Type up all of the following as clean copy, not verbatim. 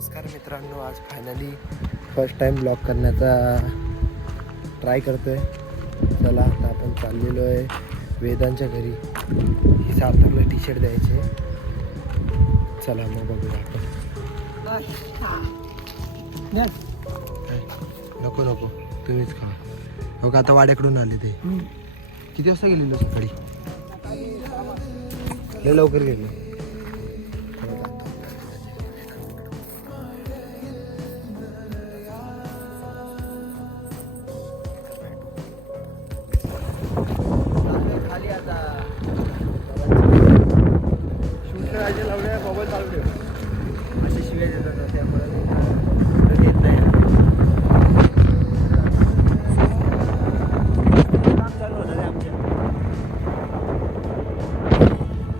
नमस्कार मित्रांनो, आज फायनली फर्स्ट टाइम ब्लॉग करण्याचा ट्राय करतोय. चला आता आपण चाललेलो आहे वेदांच्या घरी. ही सार्थकला टी शर्ट द्यायचे. चला मग बघूया आपण. नको नको तुम्हीच खा. हो का, आता वाड्याकडून आले ते. किती वाजता गेलेलो सकाळी? लय लवकर गेलो. खाली आता शूट करायचे लावले, मोबाईल चालू ठेव. असे शिव्या देतात त्यामुळे घेत नाही. काम चालू होतं रे आमच्या.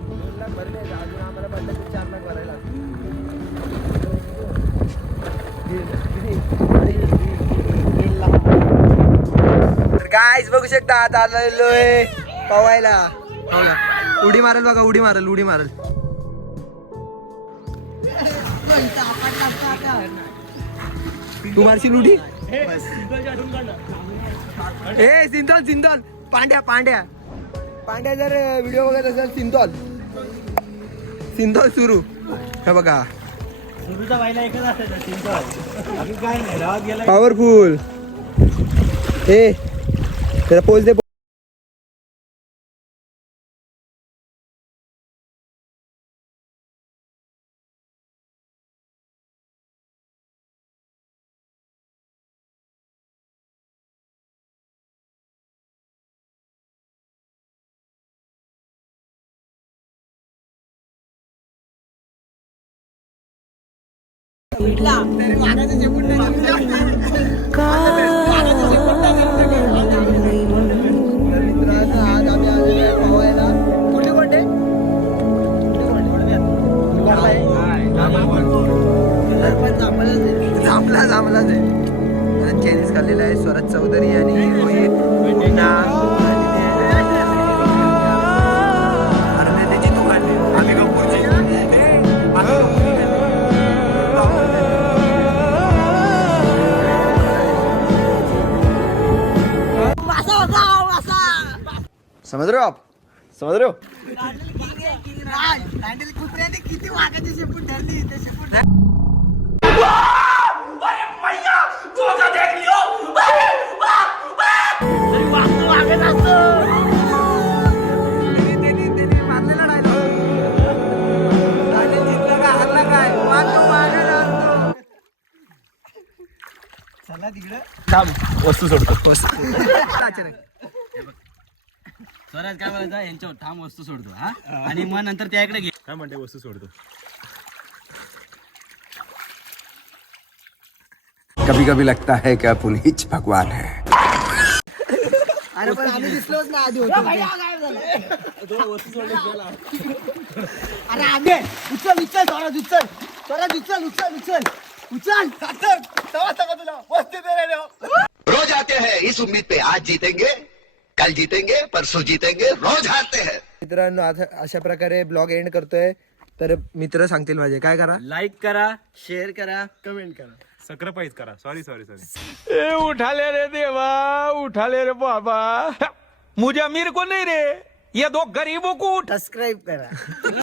2 लाख भरले अजून आम्हाला म्हणलं की 4 लाख भरायला. तर गाईज बघू शकता आता आलेलोय पवायला. उडी मारल बघा, उडी मारल, उडी मारल. तू मारशील उडी? ए सिंथॉल सिंथॉल पांड्या पांड्या पांड्या जर व्हिडिओ बघत असेल, सिंथॉल सिंथॉल सुरू. हे बघा पॉवरफुल. ए त्याला पोच दे. जांभला चायनीज खाल्लेला आहे. स्वराज चौधरी आणि रोहित मुन्ना त्याची दुकान आम्ही गप्पूरची. समझ रहे हो आप? समझ रहे हो? किती वाघाची शेपूट ठरली. वस्तू सोडतो. स्वराज काय बोलायचा, यांच्यावर ठाम वस्तू सोडतो हा, आणि मग नंतर त्याकडे घे. काय म्हणते वस्तू सोडतो? कभी कभी लगता है कि आपण हीच भगवान है. अरे पण आम्ही दिसलोच ना आधी होतो. अरे आगे उचल उचल स्वराज, उचल स्वराज, उचल उचल उचल उचल. रोज आते हैं इस उम्मीद पे आज जीतेंगे, कल जीतेंगे, परसों जीतेंगे, रोज हारते हैं. मित्रांनो, आज अशा प्रकारे ब्लॉग एंड करतोय. तर मित्र सांगतील माझे काय करा. लाईक करा, शेअर करा, कमेंट करा, सक्रिफाईस करा. Sorry sorry sorry. ए उठा ले रे देवा, उठा ले रे बाबा. मुझे अमीर को नहीं रे, ये 2 गरीबों को सबस्क्राईब करा.